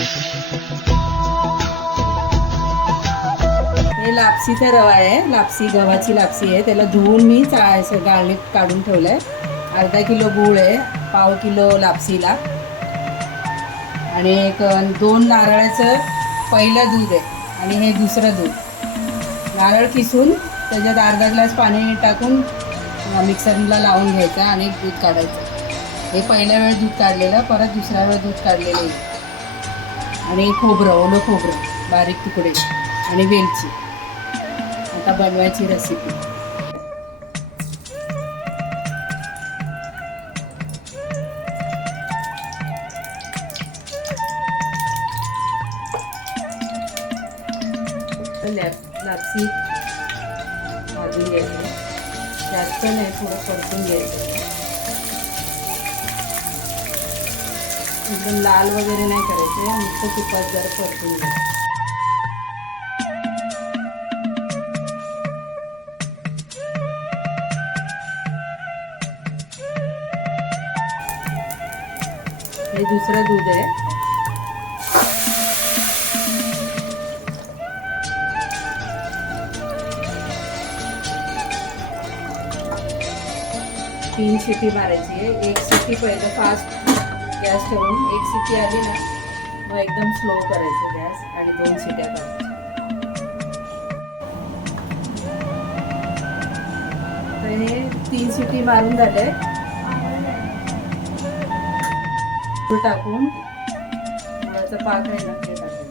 हे लापसीचा रवा आहे, लापसी गव्हाची लापसी आहे. त्याला धुवून मी गाळणीत काढून ठेवलंय. अर्धा किलो गूळ आहे, पाव किलो लापसीला, आणि 2 नारळाचं पहिलं दूध आहे आणि हे दुसरं दूध. नारळ किसून त्याच्यात अर्धा ग्लास पाणी टाकून मिक्सरला लावून घ्यायचं आणि दूध काढायचं. हे पहिल्या वेळ दूध काढलेलं, परत दुसऱ्या वेळ दूध काढलेलं. आणि खोबरं, ओलं खोबरं बारीक तुकडे आणि वेलची. आता बनवायची रेसिपी. लापसी भाजून घ्यायची, जास्त नाही, थोडं परतून घ्यायचं. एकदम लाल वगैरे नाही करायचे, नुसतं तुपात जरा परतून घ्यायचं. हे दुसरं दूध आहे. तीन शिटी मारायची आहे. एक शिटी पहिलं फास्ट गॅस ठेवून, एक शिटी आली ना मग एकदम स्लो करायचं गॅस आणि 2 शिट्या करायच्या. तर हे 3 शिटी मारून झाले. गूळ टाकून, गुळाचा पाक आहे ना ते टाकायचं.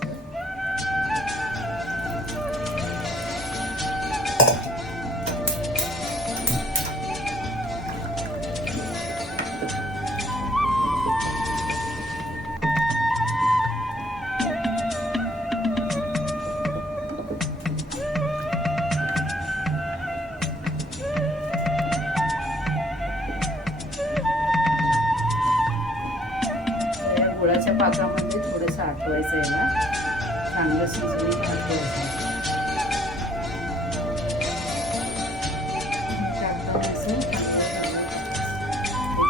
गुळाच्या पाकामध्ये थोडंसं आटवायचं आहे ना, चांगलं शिजवून आटवायचं.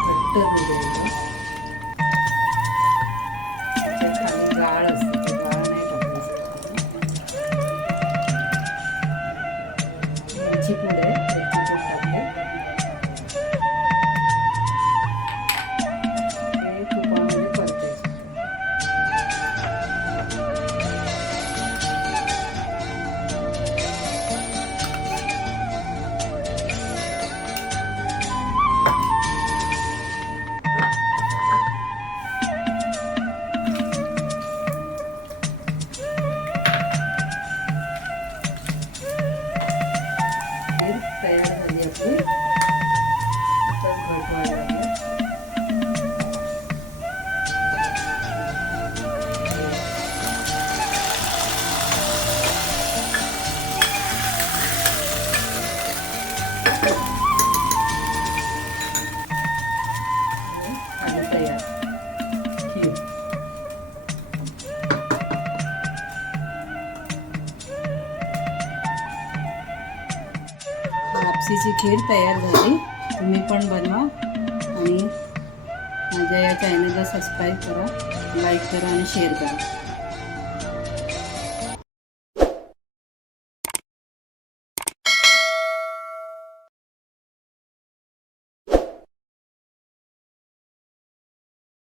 घट्ट दूध आहे, त्याच्या खाली गाळ असते, ते गाळ नाही टाकायचं. वेलची पूड आहे, वेलची पूड टाकते. तुपामध्ये परतायचं. तयार झाली आपली. आता घट व्हायला लागली. आणि तयार खीर. लापसीची खीर तयार झाली. तुम्ही पण बनवा आणि माझ्या या चॅनलला सबस्क्राईब करा, लाईक करा आणि शेअर करा.